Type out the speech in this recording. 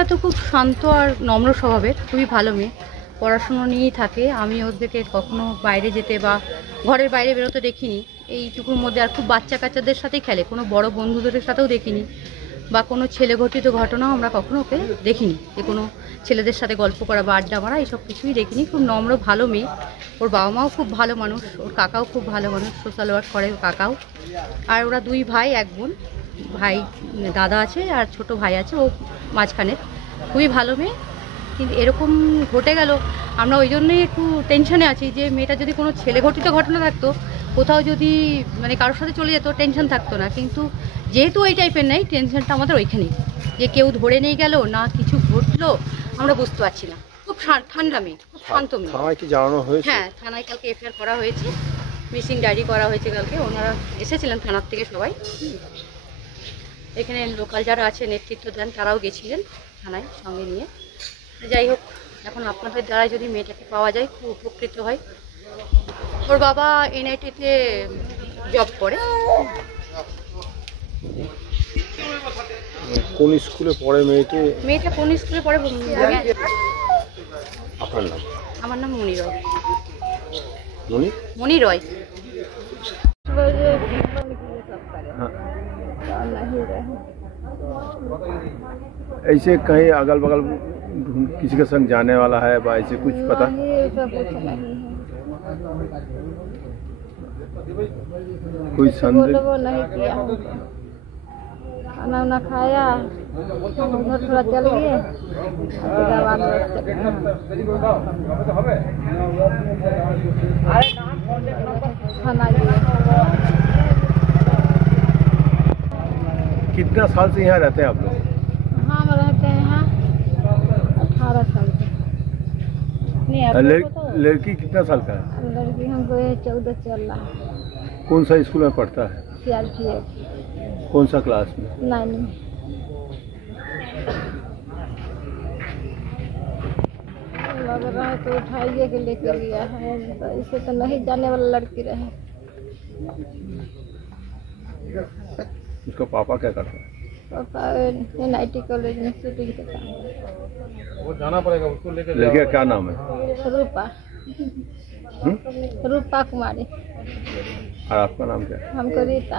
এটা তো খুব শান্ত আর নম্র স্বভাবের, খুবই ভালো মেয়ে। পড়াশুনো নিয়েই থাকে। আমি ওদেরকে কখনো বাইরে যেতে বা ঘরের বাইরে বেরোতে দেখিনি এইটুকুর মধ্যে। আর খুব বাচ্চা কাচ্চাদের সাথেই খেলে, কোনো বড় বন্ধুদের সাথেও দেখিনি, বা কোনো ছেলে ঘটিত ঘটনাও আমরা কখনো ওকে দেখিনি যে কোনো ছেলেদের সাথে গল্প করা বা আড্ডা মারা, এইসব কিছুই দেখিনি। খুব নম্র ভালো মেয়ে। ওর বাবা মাও খুব ভালো মানুষ, ওর কাকাও খুব ভালো মানুষ, সোশ্যাল ওয়ার্ক করে ওর কাকাও। আর ওরা দুই ভাই এক বোন। ভাই দাদা আছে আর ছোট ভাই আছে, ও মাঝখানে। খুবই ভালো মেয়ে। কিন্তু এরকম ঘটে গেল, আমরা ওই জন্যই একটু টেনশনে আছি যে মেয়েটা যদি কোনো ছেলে ঘটিত ঘটনা থাকতো, কোথাও যদি মানে কারোর সাথে চলে যেত, টেনশন থাকতো না। কিন্তু যেহেতু এই টাইপের নেই, টেনশনটা আমাদের ওইখানেই, যে কেউ ধরে নিয়ে গেল না কিছু ঘটলো, আমরা বুঝতে পারছি না। খুব ঠান্ডা মেয়ে, খুব শান্ত মেয়ে। থানায় কি জানানো হয়েছে? হ্যাঁ, থানায় কালকে এফআইআর করা হয়েছে, মিসিং ডায়েরি করা হয়েছে কালকে। ওনারা এসেছিলেন থানার থেকে সবাই, এখানে লোকাল যারা আছে নেতৃত্ব দেন তারাও গেছিলেন থানায় সঙ্গে নিয়ে। যাই হোক, এখন আপনাদের দ্বারা যদি মেয়েটাকে পাওয়া যায় খুব উপকৃত হয়। ওর বাবা এনআইটিতে জব করে। কোন স্কুলে পড়ে মেয়েটি? মেয়েটা কোন স্কুলে পড়ে? আপনার নাম? আমার নাম মনি রয়। মনি রয়। ऐसे कहीं अगल बगल किसी के संग जाने वाला है बा ऐसे कुछ पता? कोई संदेह नहीं किया। खाना वाना खाया, उधर थोड़ा चल गए, खाना कितना साल से यहाँ रहते हैं आप लोग? हम रहते हैं यहाँ 18 साल से। लड़की कितना साल का है? लड़की हमको 14 चल रहा है। कौन सा स्कूल में पढ़ता है? CRPF। कौन सा क्लास में? 9 में। लग रहा है तो उठाइए के लेके गया है, तो इसे तो नहीं जाने वाला लड़की रहे। उसका पापा क्या करता है? पापा NIT कॉलेज में शूटिंग के काम करता है। वो जाना पड़ेगा उसको लेकर। लड़की का क्या नाम है? रूपा। रूपा कुमारी। और आपका नाम क्या है? हमको रीता।